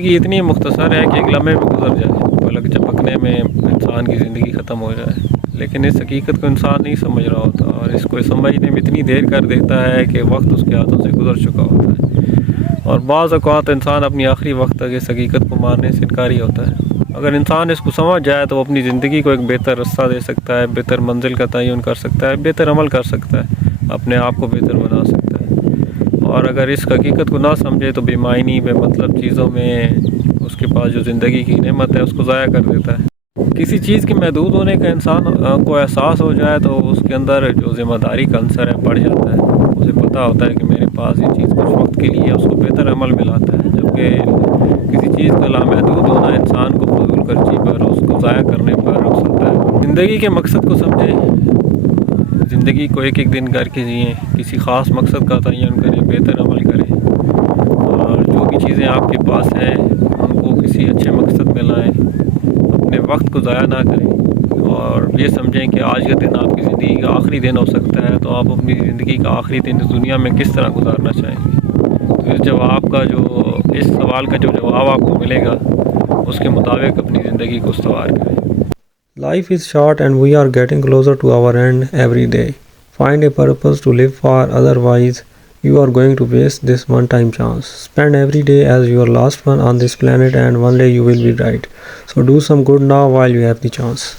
کہ اتنی مختصر ہے کہ ایک لمحے میں گزر جائے، پلک جھپکنے میں انسان کی زندگی ختم ہو جائے، لیکن اس حقیقت کو انسان نہیں سمجھ رہا ہوتا، اور اس کو سمجھنے میں اتنی دیر کر دیتا ہے کہ وقت اس کے ہاتھوں سے گزر چکا ہوتا ہے، اور بعض اوقات انسان اپنی آخری وقت تک اس حقیقت کو ماننے سے انکاری ہوتا ہے۔ اگر انسان اس کو سمجھ جائے تو وہ اپنی زندگی کو ایک بہتر رستہ دے سکتا ہے، بہتر منزل کا تعین کر سکتا ہے، بہتر عمل کر سکتا ہے، اپنے آپ کو بہتر بنا سکتا ہے۔ اور اگر اس حقیقت کو نہ سمجھے تو بے معنی بے مطلب چیزوں میں اس کے پاس جو زندگی کی نعمت ہے اس کو ضائع کر دیتا ہے۔ کسی چیز کے محدود ہونے کا انسان کو احساس ہو جائے تو اس کے اندر جو ذمہ داری کا عنصر ہے بڑھ جاتا ہے، اسے پتہ ہوتا ہے کہ میرے پاس یہ چیز کچھ وقت کے لیے اس کو بہتر عمل میں لاتا ہے، جبکہ کسی چیز کا لامحدود ہونا انسان کو فضول خرچی پر، اس کو ضائع کرنے پر اکساتا ہے۔ زندگی کے مقصد کو سمجھیں، زندگی کو ایک ایک دن کر کے جئیں، کسی خاص مقصد کا تعین کریں، بہتر عمل کریں، اور جو بھی چیزیں آپ کے پاس ہیں ان کو کسی اچھے مقصد میں لائیں، اپنے وقت کو ضائع نہ کریں، اور یہ سمجھیں کہ آج کا دن آپ کی زندگی کا آخری دن ہو سکتا ہے، تو آپ اپنی زندگی کا آخری دن اس دنیا میں کس طرح گزارنا چاہیں گے۔ تو اس سوال کا جو جواب آپ کو ملے گا اس کے مطابق اپنی زندگی کو استوار کریں۔ Life is short and we are getting closer to our end every day. Find a purpose to live for, otherwise you are going to waste this one-time chance. Spend every day as your last one on this planet and one day you will be right. So do some good now while you have the chance.